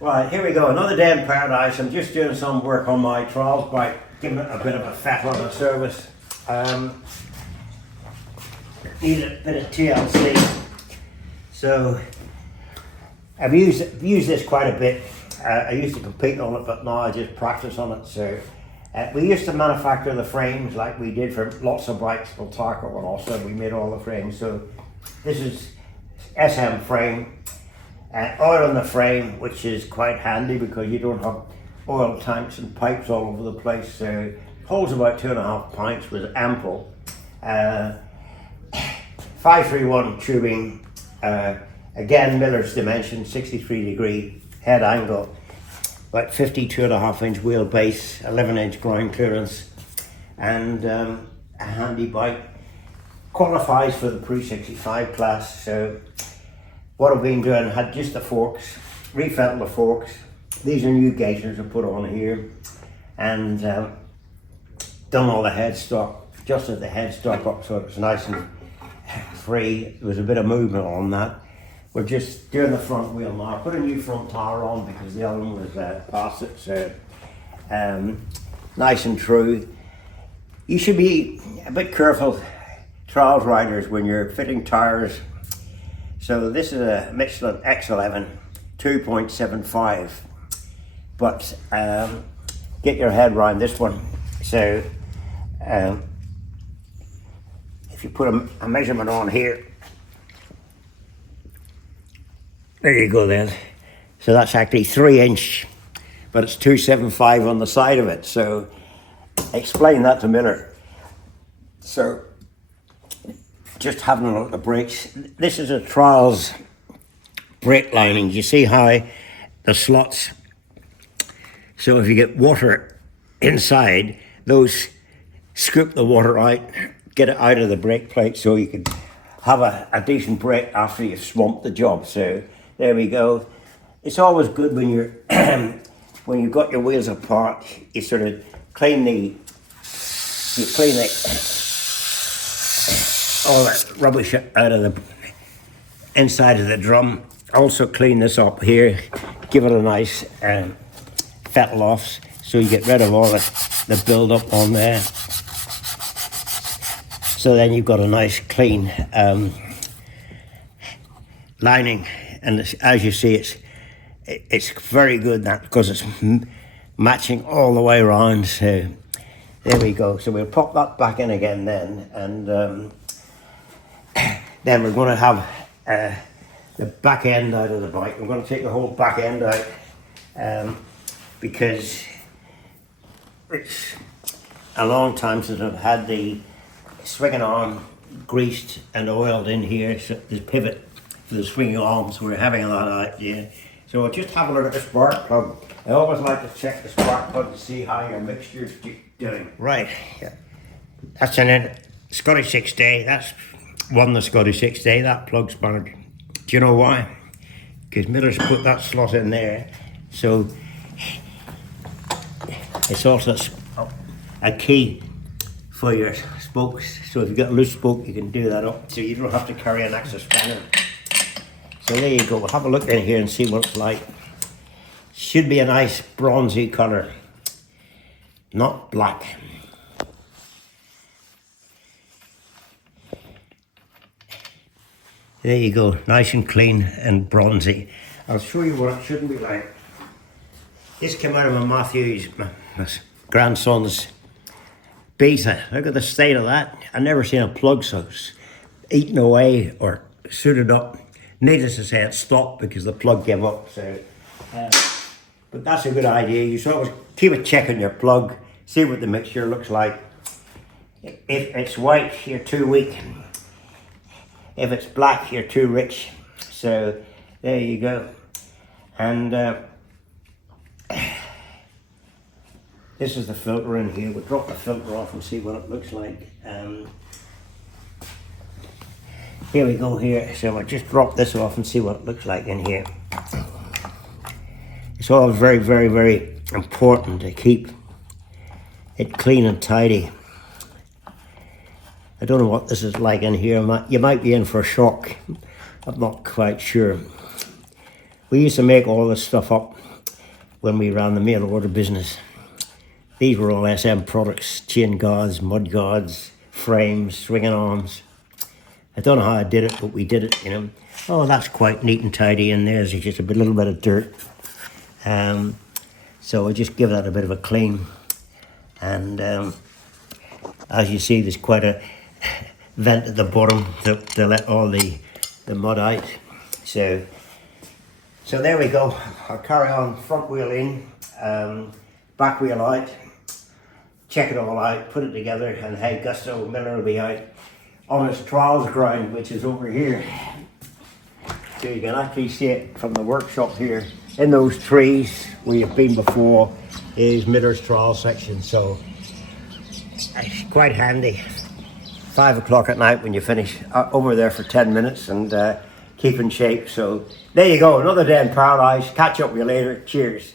Right, here we go, another day in paradise. I'm just doing some work on my trowels by giving it a bit of a fat on the service. Need a bit of TLC. So, I've used this quite a bit. I used to compete on it, but now I just practice on it. So, we used to manufacture the frames like we did for lots of bikes, Taco, and also we made all the frames. So, this is SM frame. Oil in the frame, which is quite handy because you don't have oil tanks and pipes all over the place. So it holds about 2.5 pints, with ample. 531 tubing, again Miller's dimension, 63-degree head angle, about 52.5-inch wheelbase, 11-inch ground clearance, and a handy bike. Qualifies for the pre-65 class. So what I've been doing, had just the forks, refelt the forks. These are new gaiters I put on here, and done all the headstock, adjusted the headstock up so it was nice and free. There was a bit of movement on that. We're just doing the front wheel now. I put a new front tire on because the other one was past it, so nice and true. You should be a bit careful, trials riders, when you're fitting tires. So this is a Michelin X11 2.75, but get your head around this one. So if you put a measurement on here, there you go then. So that's actually 3-inch, but it's 2.75 on the side of it. So explain that to Miller. So just having a look at the brakes. This is a trials brake lining. You see how the slots, so if you get water inside, those scoop the water out, get it out of the brake plate so you can have a decent brake after you've swamped the job. So there we go. It's always good when you're when you've got your wheels apart, you sort of clean all that rubbish out of the inside of the drum. Also clean this up here, give it a nice fettle off so you get rid of all the build up on there. So then you've got a nice clean lining, and as you see it's very good that because it's matching all the way around. So there we go. So we'll pop that back in again then, and then we're going to have the back end out of the bike. I'm going to take the whole back end out because it's a long time since I've had the swinging arm greased and oiled in here. So the pivot for the swinging arms, we're having that out here. So we'll just have a look at the spark plug. I always like to check the spark plug to see how your mixture's doing. Right, yeah. That's an Scottish 6-day. That's won the Scottish 6-day. That plug's bad. Do you know why? Because Miller's put that slot in there. So it's also a key for your spokes. So if you've got a loose spoke, you can do that up. So you don't have to carry an extra spanner. So there you go. We'll have a look in here and see what it's like. Should be a nice bronzy colour, not black. There you go, nice and clean and bronzy. I'll show you what it shouldn't be like. This came out of my Matthew's, my grandson's Beta. Look at the state of that. I've never seen a plug so eaten away or suited up. Needless to say, it stopped because the plug gave up. So, but that's a good idea. You sort of keep a check on your plug, see what the mixture looks like. If it's white, you're too weak. If it's black, you're too rich. So there you go. And this is the filter in here. We'll drop the filter off and see what it looks like. Here we go here. So I'll just drop this off and see what it looks like in here. It's all very, very, very important to keep it clean and tidy. I don't know what this is like in here. You might be in for a shock. I'm not quite sure. We used to make all this stuff up when we ran the mail order business. These were all SM products, chain guards, mud guards, frames, swinging arms. I don't know how I did it, but we did it, you know. Oh, that's quite neat and tidy, and there's just a little bit of dirt. So I just give that a bit of a clean. And as you see, there's quite a vent at the bottom to let all the mud out. So there we go. I'll carry on, front wheel in, back wheel out, check it all out, put it together, and hey, Gusto Miller will be out on his trials ground, which is over here. So you can actually see it from the workshop here. In those trees where you've been before is Miller's trial section, so it's quite handy. 5 o'clock at night when you finish, over there for 10 minutes and keep in shape. So there you go, another day in paradise. Catch up with you later. Cheers.